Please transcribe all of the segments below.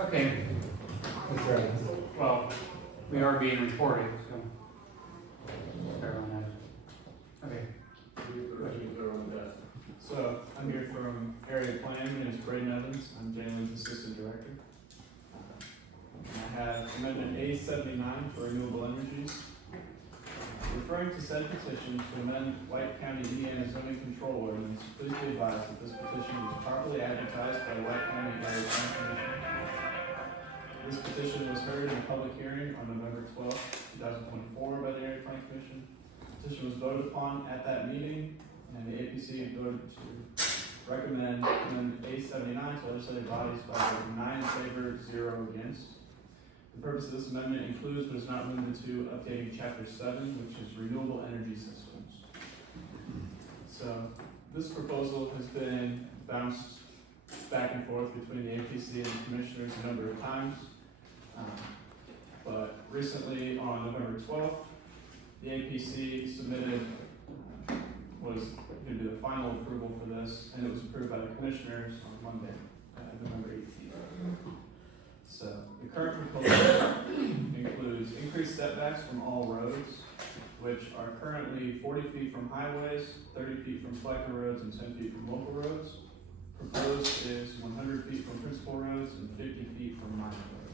Okay, That's right. well, we are being recorded, so. Everyone knows. Okay, So I'm here from Area Planning, my name is Braden Evans, I'm Jalen's Assistant Director. I have Amendment A79 for renewable energies. Referring to said petition to amend White County, Indiana zoning control ordinance, please be advised that this petition was properly advertised by the White County Area Planning Commission. This petition was heard in a public hearing on November 12th, 2024 by the Area Planning Commission. Petition was voted upon at that meeting, and the APC voted to recommend Amendment A79 to legislative bodies by voting 9 in favor, 0 against. The purpose of this amendment includes, but is not limited to, updating Chapter 7, which is renewable energy systems. So, this proposal has been bounced back and forth between the APC and the commissioners a number of times. But recently, on November 12th, the APC submitted was going to do the final approval for this, and it was approved by the commissioners on Monday, November 18th. So the current proposal includes increased setbacks from all roads, which are currently 40 feet from highways, 30 feet from collector roads, and 10 feet from local roads. Proposed is 100 feet from principal roads and 50 feet from minor roads.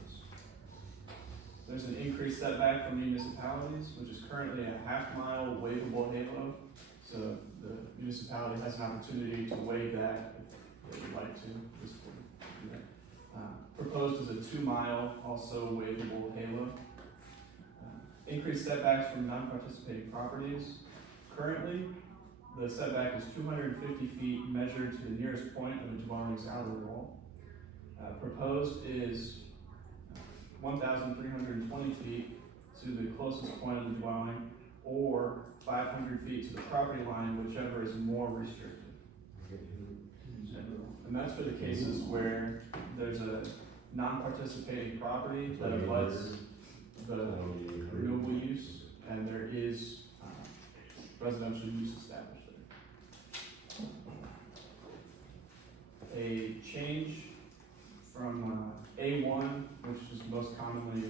There's an increased setback from municipalities, which is currently a half-mile waivable halo. So the municipality has an opportunity to waive that if they would like to. This would do that. Proposed is a 2-mile, also waivable halo. Increased setbacks from non-participating properties. Currently, the setback is 250 feet measured to the nearest point of the dwelling's outer wall. Proposed is 1,320 feet to the closest point of the dwelling, or 500 feet to the property line, whichever is more restrictive. And that's for the cases where there's a non-participating property that abuts the renewable use, and there is residential use established there. A change from A1, which is most commonly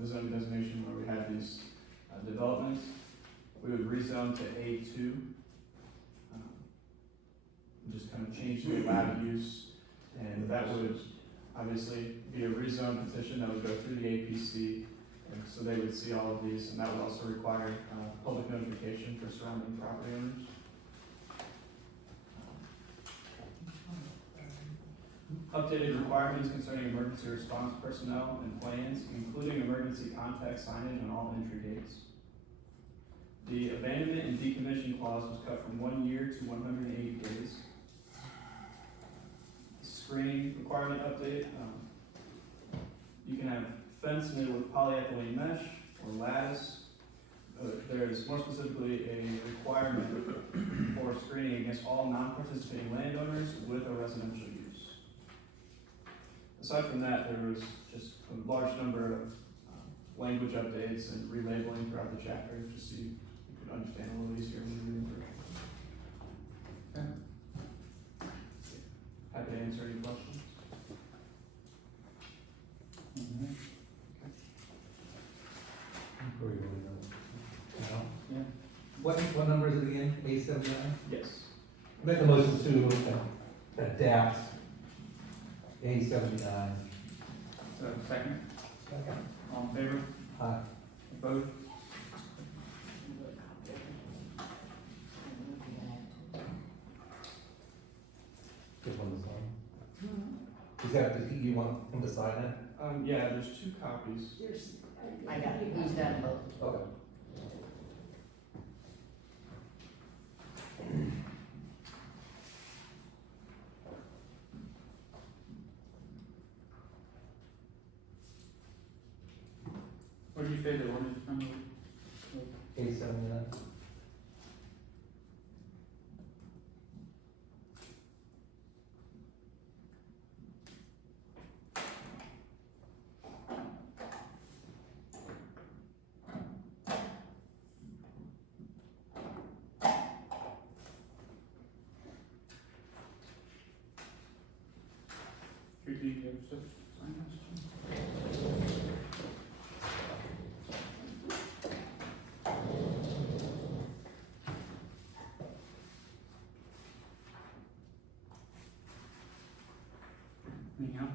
the zoning designation where we have these developments, we would rezone to A2. Just kind of change the allowed use, and that would obviously be a rezone petition that would go through the APC, and so they would see all of these, and that would also require public notification for surrounding property owners. Updated requirements concerning emergency response personnel and plans, including emergency contact signage on all entry gates. The abandonment and decommission clause was cut from 1 year to 180 days. Screening requirement update. You can have fence knit with polyethylene mesh or lattice. There's more specifically a requirement for screening against all non-participating landowners with a residential use. Aside from that, there was just a large number of language updates and relabeling throughout the chapter, just so you could understand a little easier when you're reading through. Happy to answer any questions. yeah. What number is it again? A79? Yes. Make a motion to adapt A79. So second, all in favor, Aye. opposed? Just one to sign. Is that, you want him to sign it? Yeah, there's 2 copies. I got it, he's done both. Okay. What did you say the ordinance number? A79. Tracy, you have Anything else?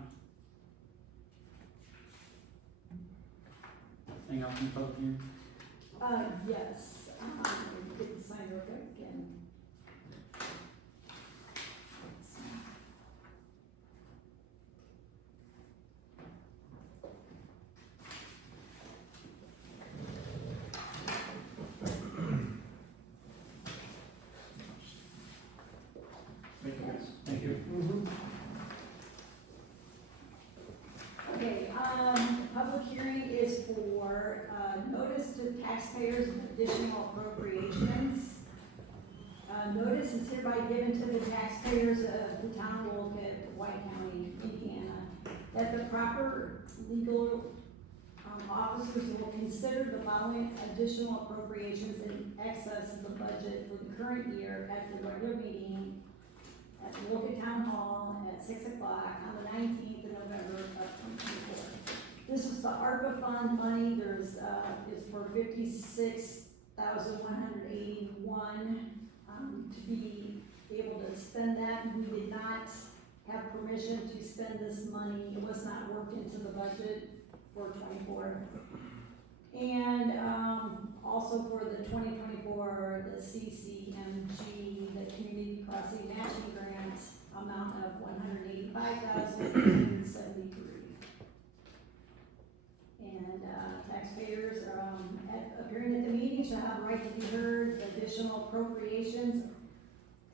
Anything else in public hearing? Yes, get the sign real quick and. Thank you guys. Thank you. Okay, public hearing is for, notice to taxpayers of additional appropriations. Notice is hereby given to the taxpayers of the town of Wolcott, White County, Indiana, that the proper legal officers will consider the following additional appropriations in excess of the budget for the current year at the regular meeting at the Wolcott Town Hall at 6 o'clock on the 19th of November of 2024. This is the ARPA fund money. There's, is for 56,181, to be able to spend that. We did not have permission to spend this money. It was not worked into the budget for 24. And, also for the 2024, the CCMG, the Community Crossing Matching Grant, amount of 185,873. And, taxpayers, appearing at the meeting shall have the right to be heard. Additional appropriations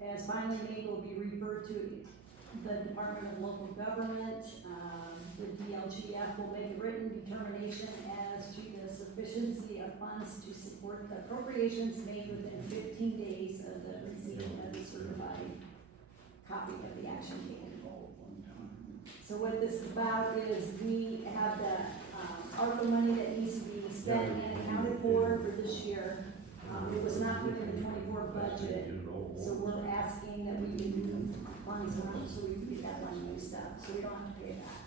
as finally made will be referred to the Department of Local Government. The DLGF will make a written determination as to the sufficiency of funds to support the appropriations made within 15 days of the receipt of the certified copy of the action plan. So what this is about is we have the ARPA money that needs to be spent and accounted for this year. It was not within the 24 budget, so we're asking that we move funds around so we can get that money used up, so we don't have to pay that.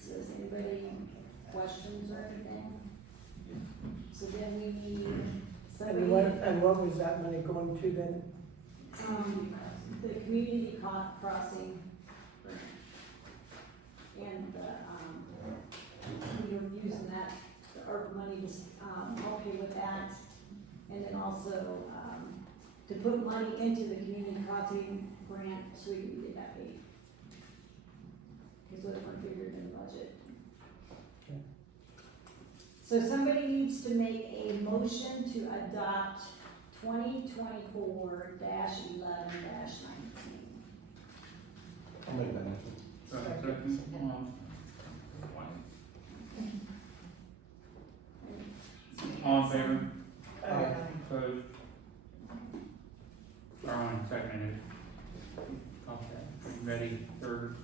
So does anybody questions or anything? So then we need somebody, And what was that money going to then? the community crossing grant. And we were using that, the ARPA money to, help pay with that. And then also, to put money into the community crossing grant so we can get that paid. Because those weren't figured in the budget. Okay. So somebody needs to make a motion to adopt 2024-11-19. I'll make that motion. Second. All in favor? Opposed? Darwin seconded. Okay, ready, third.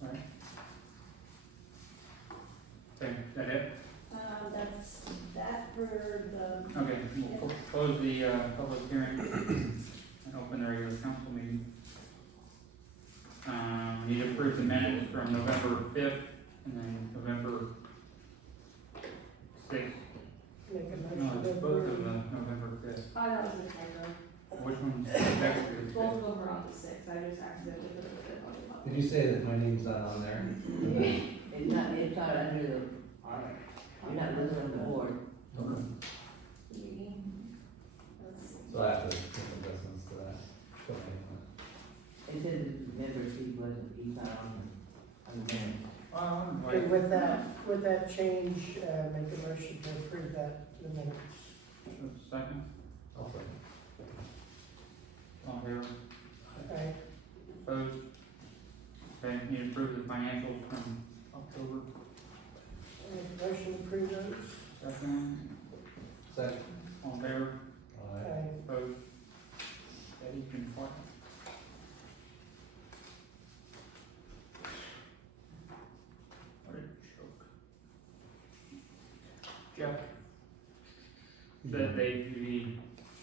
Right. Okay, is that it? That's that for the, Okay, we'll close the, public hearing and open the regular council meeting. Need to approve the minutes from November 5th and then November 6th. Make a No, motion to it's both of approve. them, November 5th. oh, that was a typo. Which one's actually the Both 5th? of them are on the 6th, I just accidentally put it on the Did you say that my name's not on there? It's not under the, you're not listed on the board. Okay. meeting. Let's see. So I have to make adjustments to that. Okay. It says member seat wasn't, he found, on the minutes. Okay, with that change, make a motion to approve that, the minutes. Second, I'll second. all here, Aye. opposed? Okay, need to approve the financials from October Make a motion to approve those. 2nd, Second. all in favor? Aye. Opposed? Eddie's been quiet. What a joke. Jeff, said they be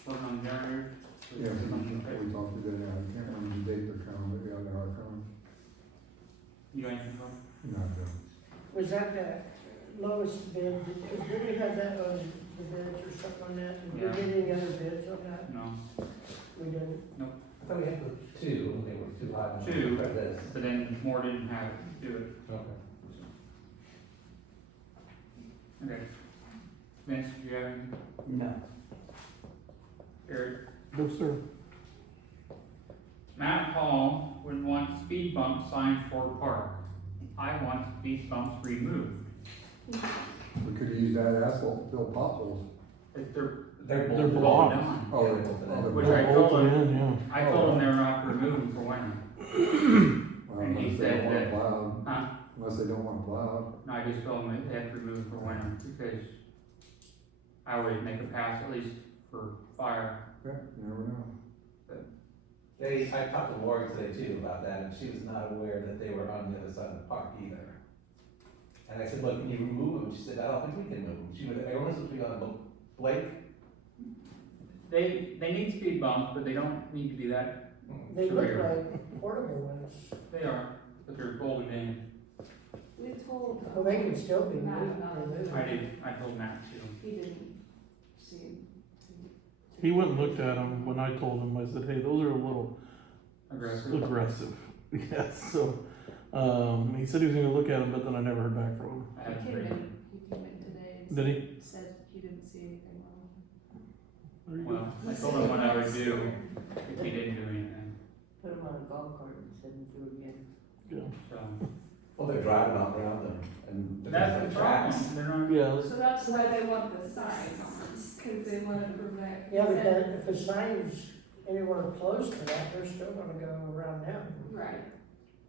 working on generators. Yeah, we talked today, I can't remember the date they're coming, but yeah, they are coming. You don't even know? Not done. Was that the lowest bid, because did we have that on the bids or something on that? Did we Yeah. get any other bids on that? No, We didn't. I thought we had the two, and they were too high. Two. For this. but then Moore didn't have it to do it. Okay. Okay. Vince, do you have anything? No. Eric? No, sir. Matt Hall would want speed bump signs for park. I want speed bumps removed. We could use that asphalt, fill potholes. If they're They're bolted blocked. on. Oh, Which I told him, I told him they were not to remove them for winter. Well, And he unless they said don't want it that- plowed, Huh? unless they don't want it plowed. No, I just told him they have to remove them for winter because I would make a pass at least for fire. Yeah, you never know. I talked to Lori today too about that, and she was not aware that they were on the other side of the park either. And I said, look, can you remove them? She said, I don't think we can move them. She was, everyone's supposed to be on Blake. They need speed bumps, but they don't need to be that, They look Sure. like portable ones. they are, but they're bolted in. We told. Well, they can still be Matt moved. about it. removed. I told Matt too. He didn't see. He went and looked at them when I told him, I said, hey, those are a little Aggressive. aggressive. Yes, so, he said he was gonna look at them, but then I never heard back from him. I He haven't came read it. in, he came in today and Did he? said he didn't see anything wrong. There you go. Well, I told him what I would do if he didn't do anything, Put them on a golf cart and send them through again. so. Well, they're driving all around them, and That's the tracks. problem, they're not. Yeah, So that's why they want the signs, cause they wanna prevent. Yeah, but that, if the sign's anywhere close to that, they're still gonna go around them. Right.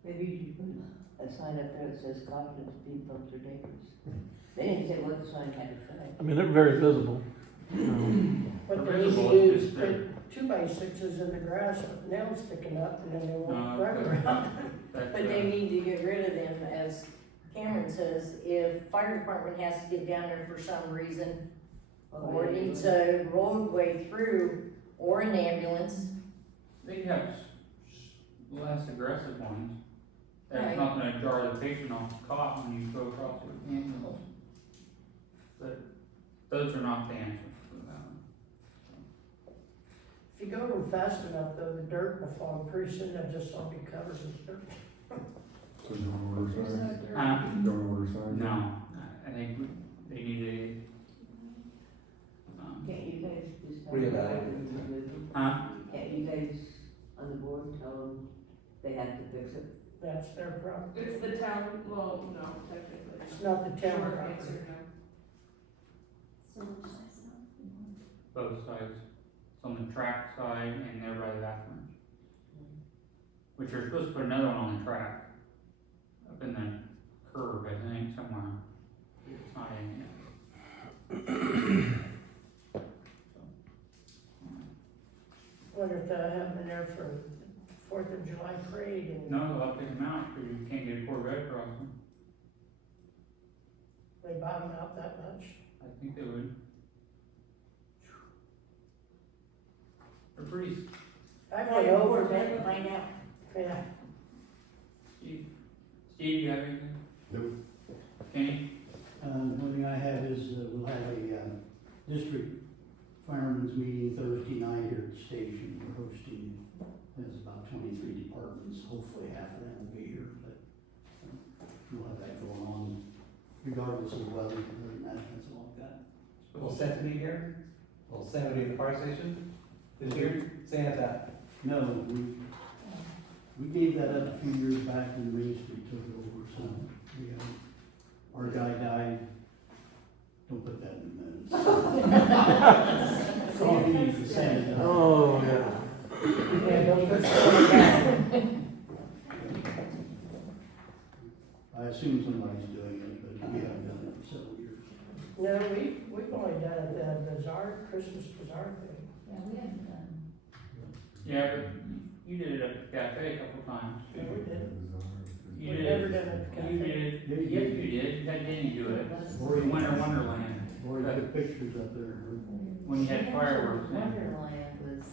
Maybe you should put a sign up there that says caution, speed bumps are dangerous. They didn't say what the sign had to say. I mean, they're very visible. What They're they need to visible, do it's is just put 2x6s in the grass with nails sticking up, and then they won't No, drive but- around. That's, But they need to get rid of them, as Cameron says, if fire department has to get down there for some reason, or needs a roadway through, or an ambulance, they have less aggressive ones. That's Right. not gonna jar the patient off the cot when you go across with ambulance. But those are not the answer for that. If you go over fast enough, though, the dirt will fall, and pretty soon they'll just all be covered in dirt. So don't order There's signs. no dirt. Don't order signs. No, I think they need Can't you guys just tell Reevaluate. them to remove them? Huh? Can't you guys on the board tell them they have to fix it? That's their problem. It's the town, well, no, technically. It's not the town Short property. answer, no. So which side's up? both sides. It's on the track side and there by the bathrooms. Which you're supposed to put another one on the track. Up in the curb, I think, somewhere. It's not in yet. Wonder if that happened there for 4th of July parade and No, they'll take them out because you can't get a Corvette across them. they bottom out that much. I think they would. They're pretty, I went over then that, find out. yeah. Steve, you have anything? Nope. Kenny? The only thing I have is, we'll have a, district firemen's meeting Thursday night here at the station. We're hosting, there's about 23 departments, hopefully half of them will be here, but we'll have that going on regardless of the weather, other than that, that's all I've got. Will Santa be here? Will Santa be at the fire station this year? Santa. No, we gave that up a few years back when Main Street took it over, so we, our guy died. Don't put that in the minutes. It's all needed for Santa. Oh, yeah. Yeah, don't put stuff on that. I assume somebody's doing it, but we haven't done it for several years. No, we've only done the bazaar, Christmas bazaar thing. Yeah, we haven't done. Yeah, but you did it at the cafe a couple times. Yeah, we did. You We've did never it. done it at the You cafe. did. Yeah, you Yes, did. you did. You had Danny do it. Or you- Winter Wonderland. Or you took pictures up there. When you had fireworks in. Wonderland was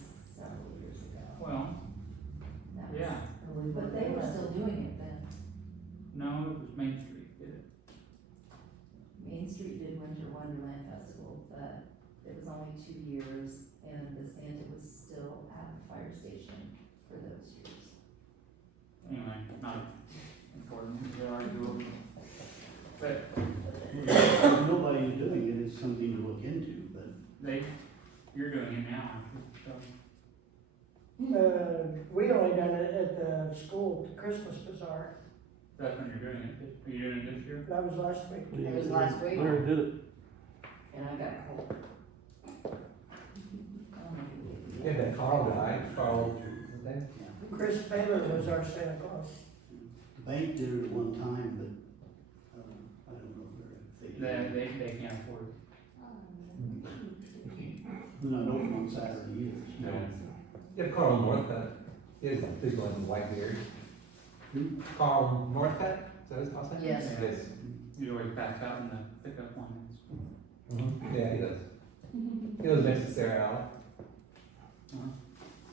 We only done it at the school, the Christmas bazaar. That's when you're doing it. Are you doing it this year? That was last week. It was last week. We already did it. And I got cold. And then Carl died, Carl, his name? Chris Baylor was our Santa Claus. The bank did it at one time, but, I don't know if They can't afford it. they're not open on Saturday either. No. Yeah, Carl Northcutt, he has a big one with white beard. Who? Carl Northcutt, is that his last name? Yes. Yes. You always pass out in the pickup line. Yeah, he does. He lives next to Sarah Allen.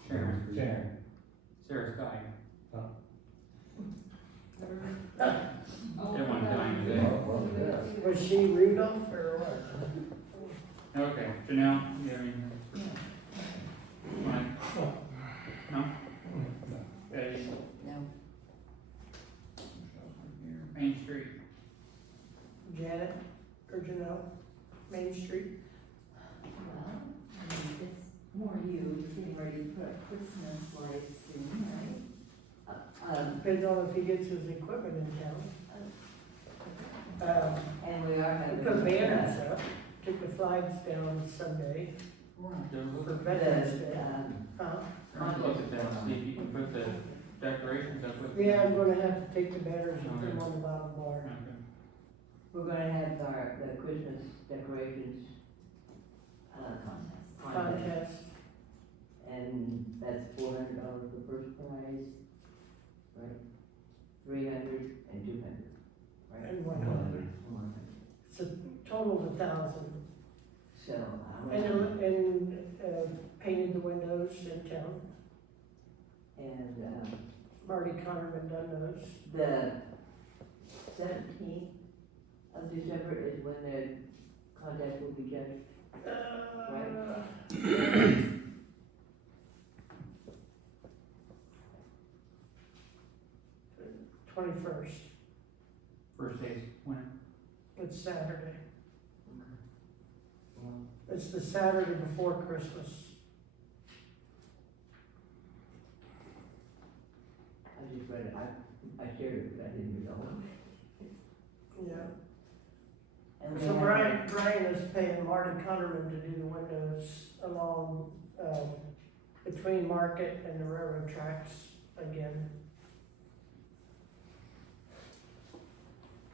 Sharon. Sharon. Sarah's dying. Oh, Everyone's dying today. Was she Rudolph or what? Okay, Janelle, you have anything? Mike? No? Eddie? No. Main Street? Janet or Janelle, Main Street? Well, it's more you getting ready to put Christmas lights in, right? Depends on if he gets his equipment in town. And we are We having. put banners up, took the flags down Sunday for Veterans Day. Huh? I'll look at that, see if you can put the decorations up with. Yeah, I'm gonna have to take the banners and put them on the bottom bar. Okay. We're gonna have the Christmas decorations, Contest. and that's $400 the first prize, right? 300 and 200, right? And 100. It's a total of 1,000. So, And painted the windows in town. and, Marty Connerman done those. the 17th of December is when the contest will be judged. Uh, 21st, First day's when? it's Saturday. Well, It's the Saturday before Christmas. I just read it, I shared it, but I didn't know. Yeah. And we So have- Brian is paying Marty Connerman to do the windows along, between Market and the railroad tracks again.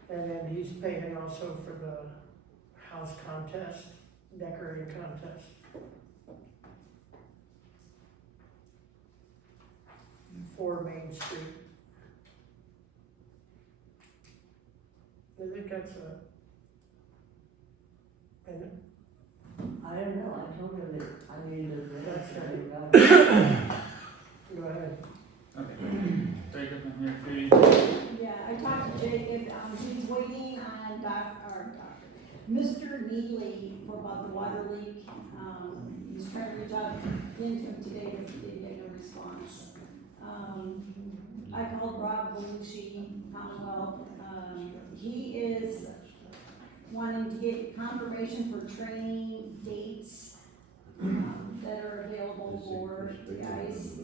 And then he's paying also for the house contest, decorating contest. For Main Street. I think that's and I don't know, I told him that I needed to. That's go ahead. Okay. Jacob, I'm here for you. Yeah, I talked to Jacob, he's waiting on Mr. Neely for about the water leak. He's trying to reach out into him today, but he didn't get no response. I called Rob Belushi, Commonwealth, he is wanting to get confirmation for training dates, that are available for the guys.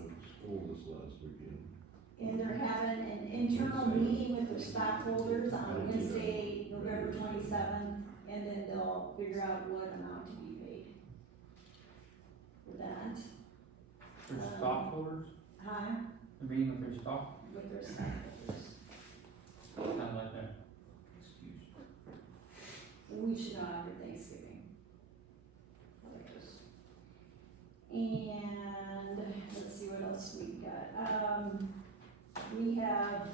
And they're having an internal meeting with their stockholders on Wednesday, November 27th, and then they'll figure out what amount to be paid for that. For stockholders, Huh? the meeting with their stock, With their stockholders. sounds like a excuse. We should know after Thanksgiving. And let's see what else we got. We have,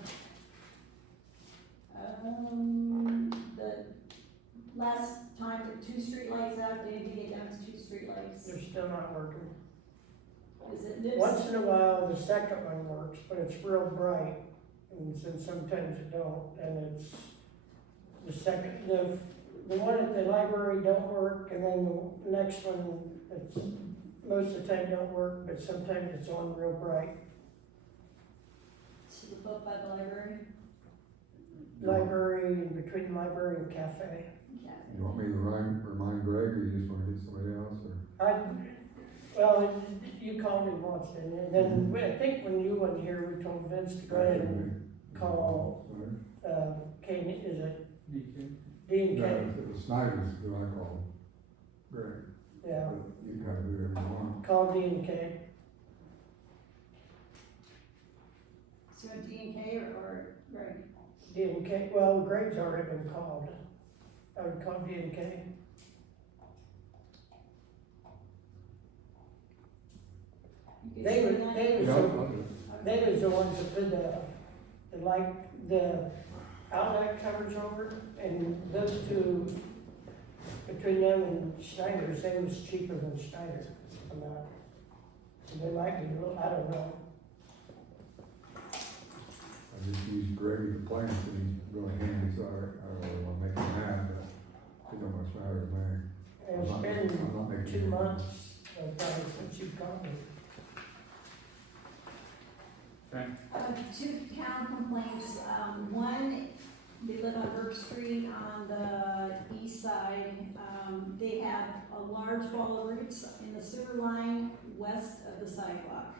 the last time the 2 streetlights out, they didn't get down to 2 streetlights. They're still not working. Is it this? Once in a while, the second one works, but it's real bright, and then sometimes it don't, and it's the second, the one at the library don't work, and then the next one, it's, most of the time don't work, but sometimes it's on real bright. To the book by the library? Library, in between the library and cafe. Yeah. You want me to remind Greg, or you just wanna get somebody else, or? Well, you called me once, didn't you? And then, I think when you went here, we told Vince to go ahead and call, Kane, is it D and No, K? it was Snyder's who I called. Greg. Yeah, But you gotta do whatever you want. call D and K. So D and K or Greg? D and K, well, Greg's already been called. I would call D and K. You They can were, say that. they was, Yeah, the- I'll do it. they was the ones that did the outlet covers over, and those two, between them and Schneider's, they was cheaper than Schneider on that. So they might be a little, I don't know. I just used Greg as a plan, so he's really handy, so I don't really wanna make him mad, but it don't much matter to me. And it's I'm not been making 2 any- months, probably since you called me. Two town complaints, one, they live on Burke Street on the east side. They have a large ball of roots in the sewer line west of the sidewalk.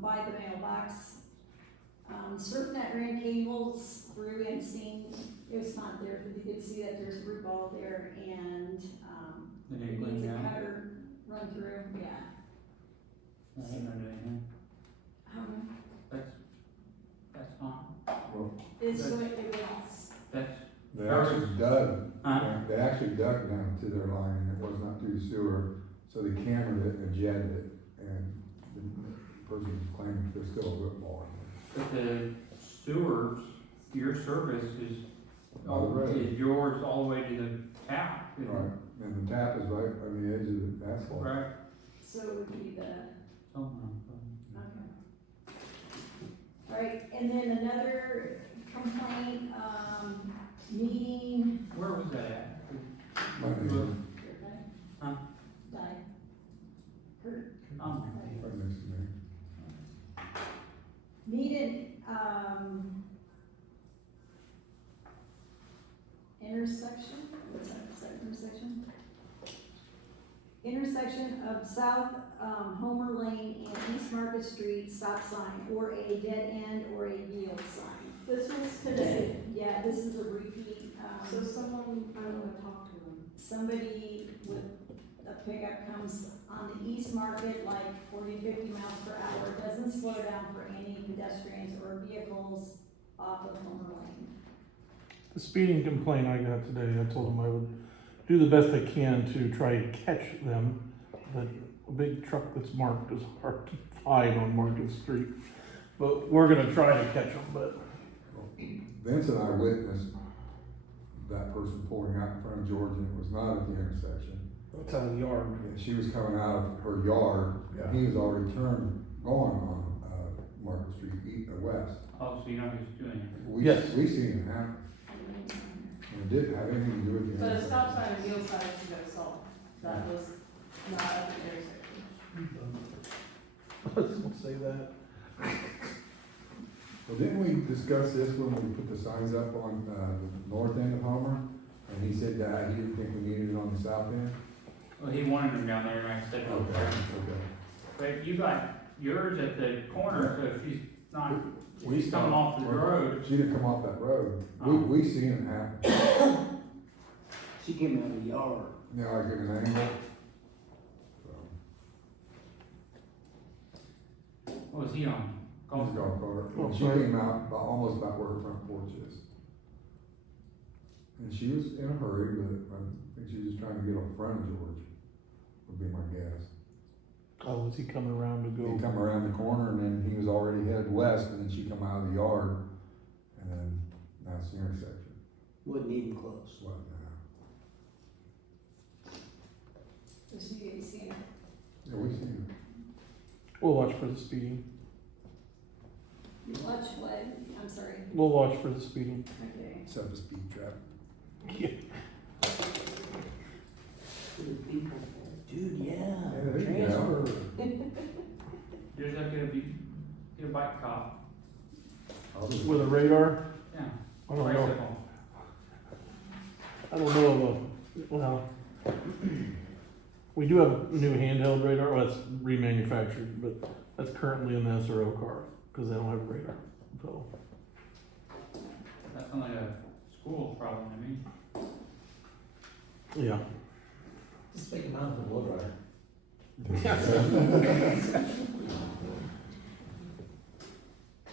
By the mailbox. Serpnet ran cables through and seen, it was not there, but you could see that there's a root ball there and, They it didn't clean needs it a out. cutter run through, yeah. I didn't know anything. That's not, It's, so it was, that's, They actually dug, huh? they actually dug down to their line, and it was not through the sewer, so they cambered it and jetted it, and the person was claiming there's still a root ball in But the sewers, your service is, All the road. is yours all the way to the tap. there. Right, and the tap is right on the edge of the asphalt. Right. so it would be the, Somewhere. okay. All right, and then another complaint, meeting. Where was that at? My neighbor, Huh? Died. Kurt. right next to me. Needed, intersection, what's that, is that intersection? Intersection of South, Homer Lane and East Market Street stop sign, or a dead end, or a yield sign. This was today, Yeah, this is a repeat, so someone, I don't wanna talk to them. somebody with a pickup comes on the East Market like 40, 50 miles per hour, doesn't slow down for any pedestrians or vehicles off of Homer Lane. The speeding complaint I got today, I told them I would do the best I can to try and catch them. But a big truck that's marked is hard to find on Market Street. But we're gonna try to catch them, but Vince and I witnessed that person pulling out in front of George, and it was not at the intersection. it's out of the yard. And she was coming out of her yard, and he was already turned, going on, Market Street, west. Oh, so you know who's doing it. Yes. We seen it happen, and it didn't have anything to do with the But a intersection. stop sign and yield sign you guys saw, that was not at the intersection. Let's say that. Well, didn't we discuss this when we put the signs up on, the north end of Homer? And he said that he didn't think we needed it on the south end? Well, he wanted them down there, and I said, Okay, okay. okay. But you got yours at the corner, so if she's not, We she's coming off the road. She didn't come off that road. Oh. We seen it happen. She came out of the yard. You know, like at an angle. So, What was he on? Golf cart. Oh, She sorry. came out almost about where her front porch is. And she was in a hurry, but I think she was just trying to get on front of George, would be my guess. Oh, was he coming around to He go? come around the corner and then he was already headed west, and then she come out of the yard, and then that's the intersection. Wasn't even close. Well, Just you guys see it. yeah, we seen it. We'll watch for the speeding. You watch what, I'm sorry, We'll watch for the speeding. okay. Set up a speed trap. Dude, yeah. Yeah, there you go. There's like get a bike cop. I'll just- With a radar? Yeah. I don't know. Bicycle. I don't know of a, well, We do have a new handheld radar, well, it's remanufactured, but that's currently in the SRO car, cause they don't have a radar, so. That's only a school problem to me. Yeah. Just make a mountain of blow dryer.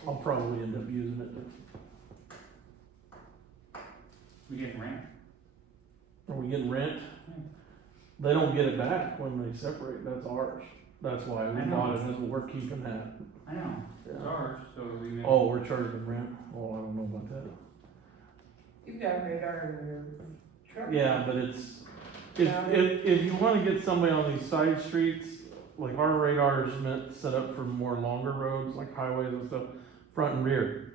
I'll probably end up using it. We getting rent? Are we getting rent? They don't get it back when they separate, that's ours. That's why we I know. bought it, is we're keeping that. I know, it's Yeah. ours, so we may. Oh, we're charging rent? Oh, I don't know about that. You've got radar in your truck. Yeah, but it's, if you wanna get somebody on these side streets, like our radar is meant, set up for more longer roads, like highways and stuff, front and rear.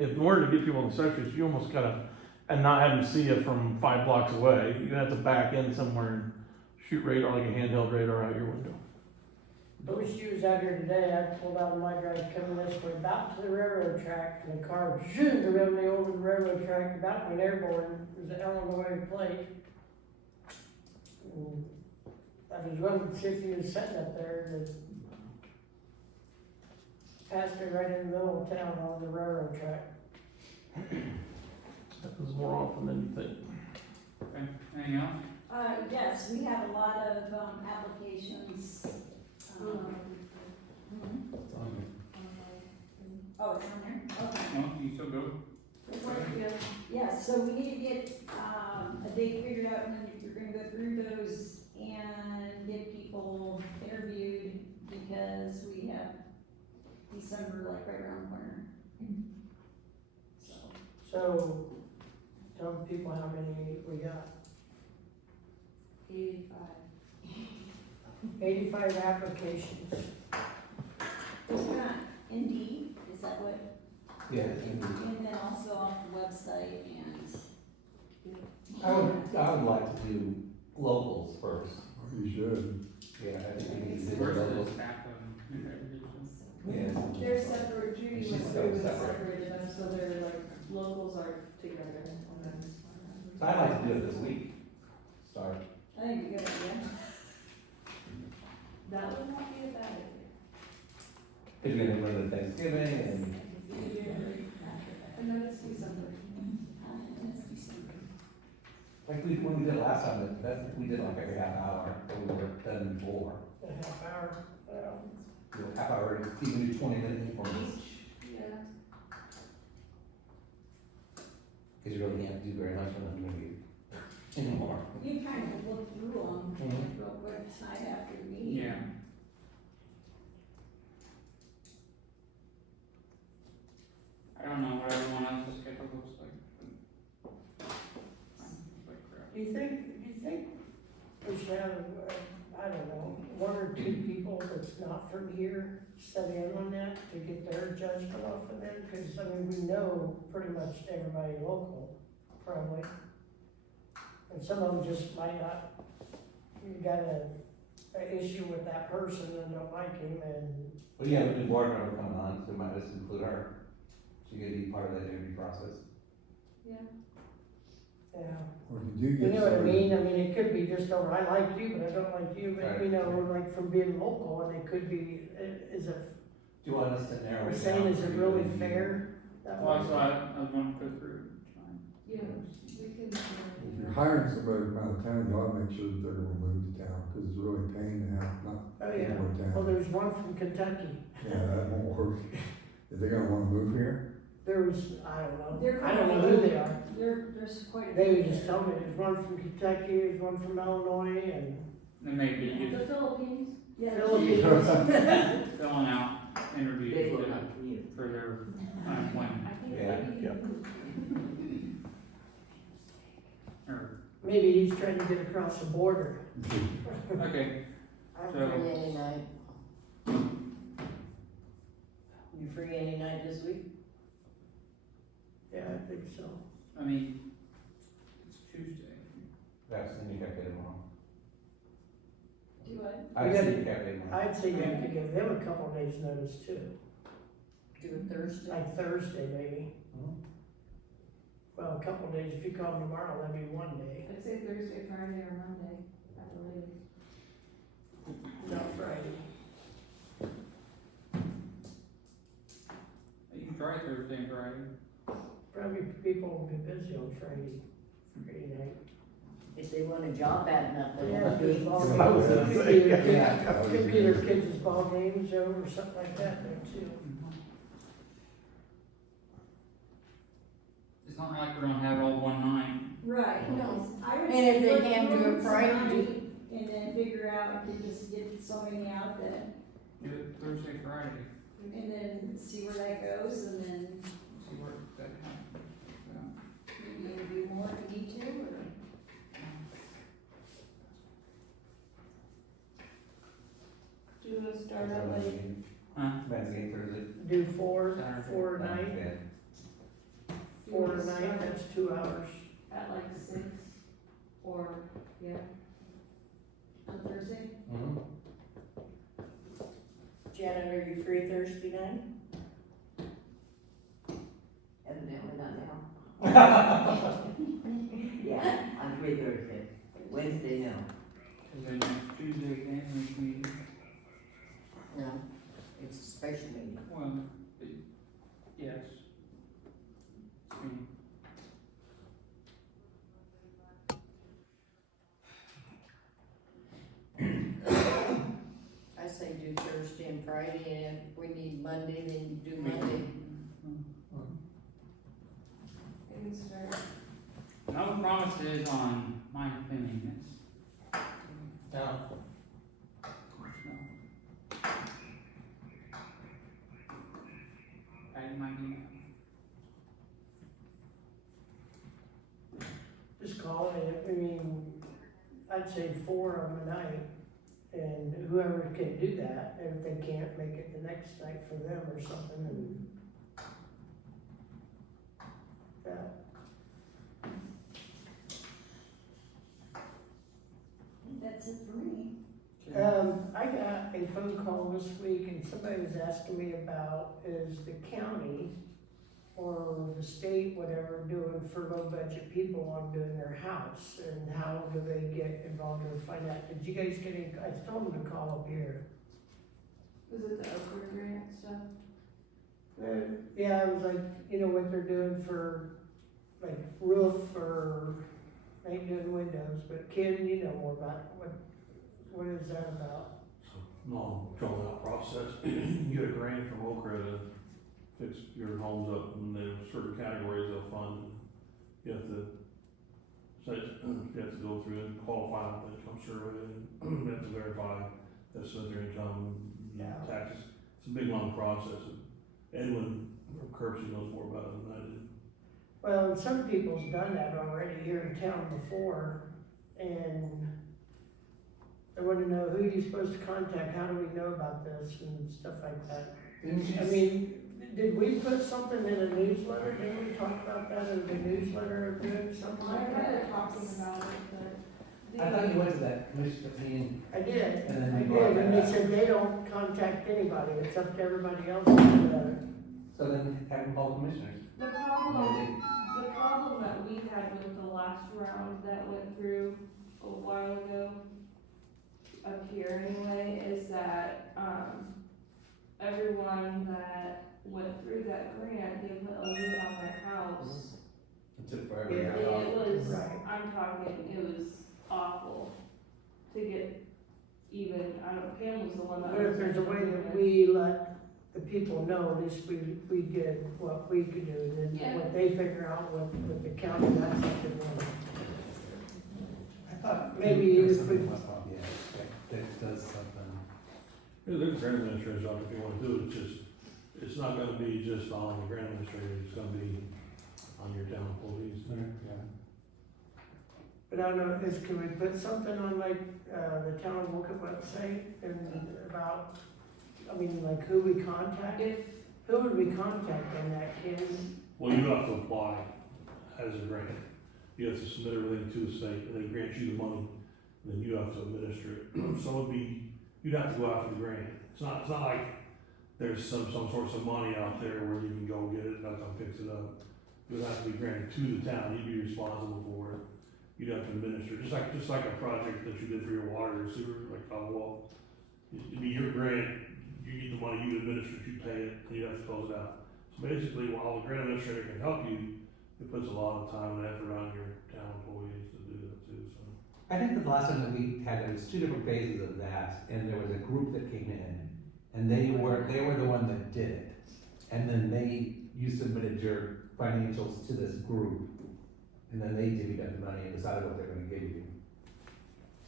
In order to get people on the side streets, you almost gotta, and not have them see you from 5 blocks away, you have to back in somewhere and shoot radar, like a handheld radar out your window. Those shoes out here today, I pulled out of my drive coming this way, about to the railroad track, and the car zoomed around me over the railroad track, about went airborne, it was an Illinois plate. And I was wondering if he was sitting up there, and passed me right in the middle of town on the railroad track. Happens more often than you think. Okay, anything else? Yes, we have a lot of, applications, mhm. Oh, it's on there? Okay. No, you still go? Yes, so we need to get, a date figured out, and then you're gonna go through those and get people interviewed, because we have December like right around the corner. So, So, tell the people how many we got. 85 applications. it's not Indeed, is that what? Yeah. And then also off the website and. I would like to do locals first. You should. Yeah, I think we need to do Where's locals. the staff of new applications? Yeah. They're separate, Judy She's went so through and separate. separated them, so they're like, locals are together on them. So I'd like to do it this week. Start. I think a good idea. That would not be a bad idea. Cause you're gonna bring the Thanksgiving and, And then it's December. like when we did last time, we did like every half hour, and we were done before. A half hour, You know, half hour, even do 20-minute increments, Yeah. cause you really can't do very much on the movie anymore. You kind of look through them Mhm. real quick tonight after the meeting. Yeah. I don't know what everyone else's schedule looks like, but. It's like crap. Do you think we should have, I don't know, 1 or 2 people that's not from here study in on that to get their judgment off of them? Cause I mean, we know pretty much everybody local, probably. And some of them just might not, you got a issue with that person and don't like him and, Well, yeah, the new board member coming on, so we might just include her. She could be part of the interview process. yeah. Well, if you do You get know what I somebody, mean? I mean, it could be just, oh, I like you, but I don't like you, but you Right. know, like from being local, and it could be, is it, Do you want us to narrow we're it down? saying, is it to really the- fair? That Well, way? so I was gonna go through time. Yeah, we can. if you're hiring somebody from out of town, you ought to make sure that they're gonna move to town, cause it's really a pain to have not Oh, yeah. people in Well, town. there's one from Kentucky. Yeah, that won't work. If they're gonna wanna move here, There's, I don't know, They're I don't know who they are. There's quite a They few would just there. tell me, there's one from Kentucky, there's one from Illinois, and Then maybe The just Philippines? Yeah. Philippines. filling out They interviews will with- not commute. for their unemployment, Yeah. or, Maybe he's trying to get across the border. okay, I'm So- free any night. You free any night this week? Yeah, I think so. I mean, it's Tuesday. That's the new cafe tomorrow. Do what? I'd We see gotta- the cafe tomorrow. I'd say you have to give them a couple days' notice too, Do it Thursday? like Thursday maybe. Mhm. Well, a couple days, if you call them tomorrow, that'd be 1 day. I'd say Thursday, Friday, or Monday, at the latest. not Friday. You can try Thursday and Friday. Probably people will be busy on Friday night. If they want a job bad enough, they Yeah, won't because be. ball I was gonna games, say, could be yeah. could be their kids' ball games over, or something like that there too. It's not like we're gonna have it all one night. Right, No. I would And say if they look can't do it through Friday, tonight, and then figure out, if you just get so many out that, Do it Thursday, Friday, and then see where that goes, and then see where that happens. maybe interview more if you need to, or. Do you wanna start at like, Huh? Men's game Thursday. Do four Saturday. a night, Yeah. do you 4 wanna a night, start that's 2 hours. at like 6? Or, yeah, On Thursday? Mm-hmm. Janet, are you free Thursday night? Evidently not now. Yeah, I'm free Thursday. Wednesday, no. Is it next Tuesday again, this meeting? No, it's a special meeting. Well, yes. I mean, I say do Thursday and Friday, and if we need Monday, then do Monday. we can start. no promises on my opinion, it's, No. of course, no. I might be. Just call it, I mean, I'd say 4 on the night, and whoever can do that, and if they can't make it the next night for them or something, and that. That's it for me. I got a phone call this week and somebody was asking me about, is the county or the state, whatever, doing for low budget people on doing their house? And how do they get involved or find out? Did you guys get any, I told them to call up here. Was it the Okra grant stuff? Yeah, it was like, you know, what they're doing for like roof or ain't doing windows, but Ken, you know more about it. What is that about? Long, drawn out process. You get a grant from Okra to fix your homes up, and there's certain categories they'll fund. You have to, you have to go through and qualify with the income survey, and you have to verify that's their income, Yeah. taxes. It's a big, long process. Edwin from Kersey knows more about it than I do. Well, and some people's done that already here in town before, and they want to know who you're supposed to contact, how do we know about this, and stuff like that. Didn't you I mean, did we put something in a newsletter, didn't we talk about that in the newsletter, or doing something I like remember that? talking about it, I thought you went to that commission opinion, I did, and then I we brought did, and they that up. said they don't contact anybody, it's up to everybody else to do that. So then have them call the commissioners. the No, problem, they- the problem that we had with the last round that went through a while ago, up here anyway, is that, everyone that went through that grant, they put a lien on their house. It took forever to Yeah. get And it off. it was, Right. I'm talking, it was awful to get even, I don't, Pam was the one that. But if there's a way that we let the people know, at least we did what we could do, and Yeah. then what they figure out with the county, that's something else. I thought Maybe there was if something we- West Lafayette that does something. Yeah, there's a grant administrator's office if you wanna do it, it's just, it's not gonna be just on the grant administrator, it's gonna be on your town employees. But I don't know, can we put something on like, the town of Woken website and about, I mean, like who we contact? If, Who would we contact on that, Ken? Well, you have to apply as a grant. You have to submit everything to the state, and they grant you the money, and then you have to administer it. So it'd be, you'd have to go after the grant. It's not like there's some sorts of money out there where you can go get it, and they'll come fix it up. It would have to be granted to the town, you'd be responsible for it. You'd have to administer, just like a project that you did for your water or sewer, like Commonwealth. it'd be your grant, you need the money, you administer it, you pay it, and you have to close it out. So basically, while the grant administrator can help you, it puts a lot of time and effort on your town employees to do that too, so. I think that the last time that we had, there was 2 different phases of that, and there was a group that came in, and they were the one that did it. And then you submitted your financials to this group, and then they divvied up the money and decided what they're gonna give you.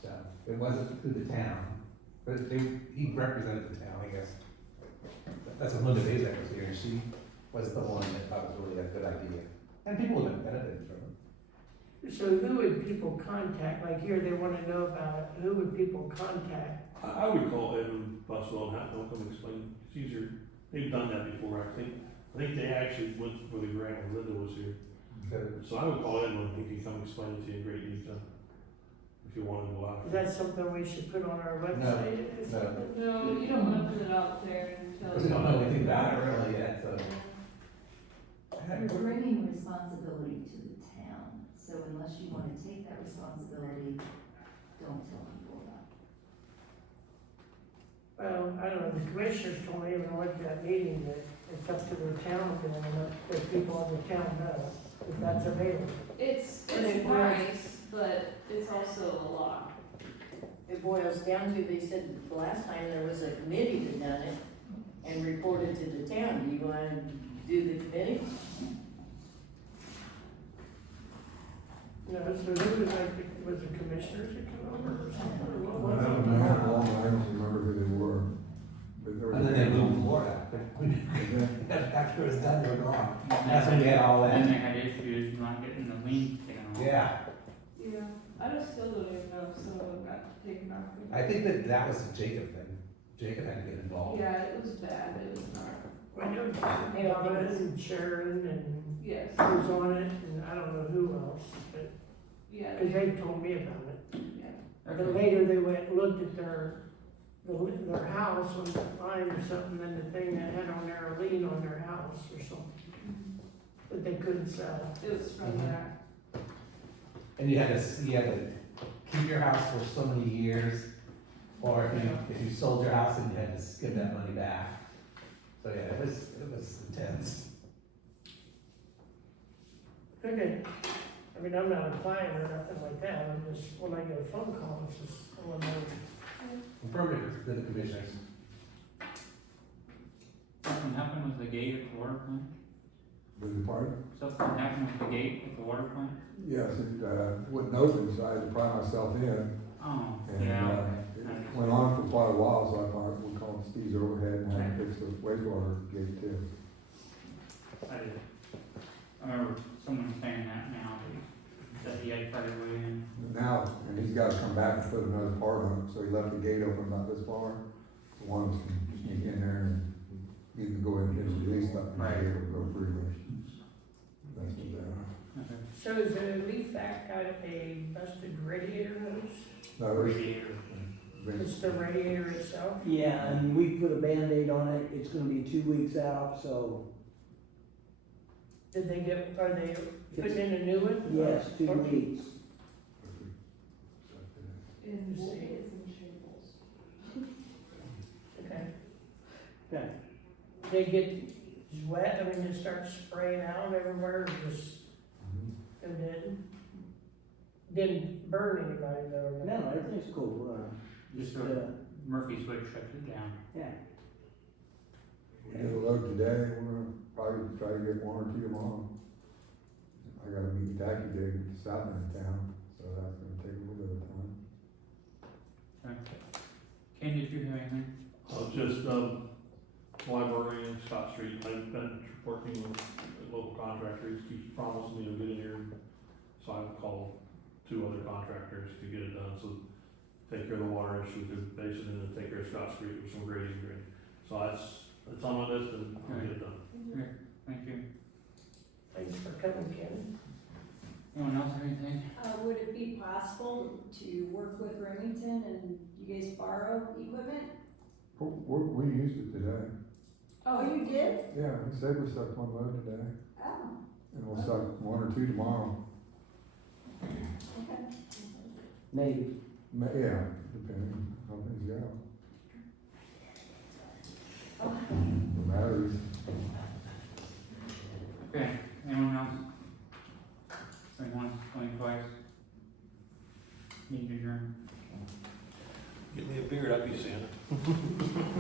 So, it wasn't through the town, but he represented the town, I guess. That's when Linda Bazek was here, and she was the one that thought it was really a good idea. And people have benefited from it. So who would people contact, like here, they wanna know about it, who would people contact? I would call Edwin Buswell and have them come explain, it's easier, they've done that before, I think they actually went for the grant when Linda was here. So I would call Edwin, he can come explain it to you in great detail, if you want to go out. Is that something we should put on our website? No, you don't wanna put it out there until. Because we don't know anything about it really yet, so. You're bringing responsibility to the town, so unless you wanna take that responsibility, don't tell people about it. Well, I don't know, the commissioners told me when I went to that meeting that it's up to the town, and the people in the town know if that's available. It's And it nice, but it's also a lot. It boils down to, they said the last time there was a committee that done it and reported to the town. Do you wanna do the committee? No, so who was like, was the commissioners that come over or something, or I what was don't it? know how long, I don't remember who they were, but there was. And then they moved Florida. After it was done, they were gone. That's when we had all And they that. had issues not getting the lien taken off. Yeah, Yeah, I just still don't even know if some of them got taken off. I think that was a Jacob thing. Jacob had to get involved. Yeah, it was bad, it was not, I know Donna and Sharon and yes, who's on it, and I don't know who else, but, yeah, cause they told me about it. yeah. But Okay. later they went and looked at their house on the line or something, and the thing that had on there, a lien on their house or something, that they couldn't sell. It was from that. And you had to keep your house for so many years, or if you sold your house and you had to give that money back. So yeah, it was intense. Okay, I mean, I'm not applying or nothing like that, I'm just, when I get a phone call, it's just, I wanna know. Confirm it to the commissioners. Something happened with the gate at the water plant? The part? Something happened with the gate at the water plant? Yes, it, wouldn't open, so I had to pry myself in, Oh, and, yeah. it went on for quite a while, so I thought, we called Steve's overhead and had to fix the wastewater gate too. I remember someone saying that now, that he had tried to way in. But now, and he's gotta come back and put another part on it, so he left the gate open about this far. So one can sneak in there and you can go in and hit the release button, and Right. be able to go through there. That's what that. Okay. So is the leaf vac got a busted radiator hose? No, there's, Radiator. It's the radiator itself? Yeah, and we put a Band-Aid on it, it's gonna be 2 weeks out, so, Are they putting in a new one? yes, 2 Okay. weeks. In See. Wolcott and Shambles. Okay. Okay. They get wet, I mean, it starts spraying out everywhere, or just, and didn't burn anybody though? No, everything's cool, Just just, a Murphy switch shuts it down. yeah. we did a load today, we're gonna probably try to get one or two tomorrow. I gotta meet Tacky Dig south end of town, so that's gonna take a little bit of time. Ken, did you have anything? Just, library and Scott Street, I've been working with local contractors, keeps promising me to get in here. So I've called 2 other contractors to get it done, so take care of the water issue, the basin, and then take care of Scott Street with some grading. So that's on my list and I'll get it done. Thank you. Thanks for coming, Ken. Anyone else have anything? Would it be possible to work with Remington and you guys borrow equipment? We used it today. Oh, you did? Yeah, he said we sucked one load today, Oh, and we'll suck 1 or 2 tomorrow. okay. Maybe. Yeah, depending on how things go. batteries. Okay, anyone else? Going once, going twice? Need to adjourn. Give me a beard, I'd be Santa.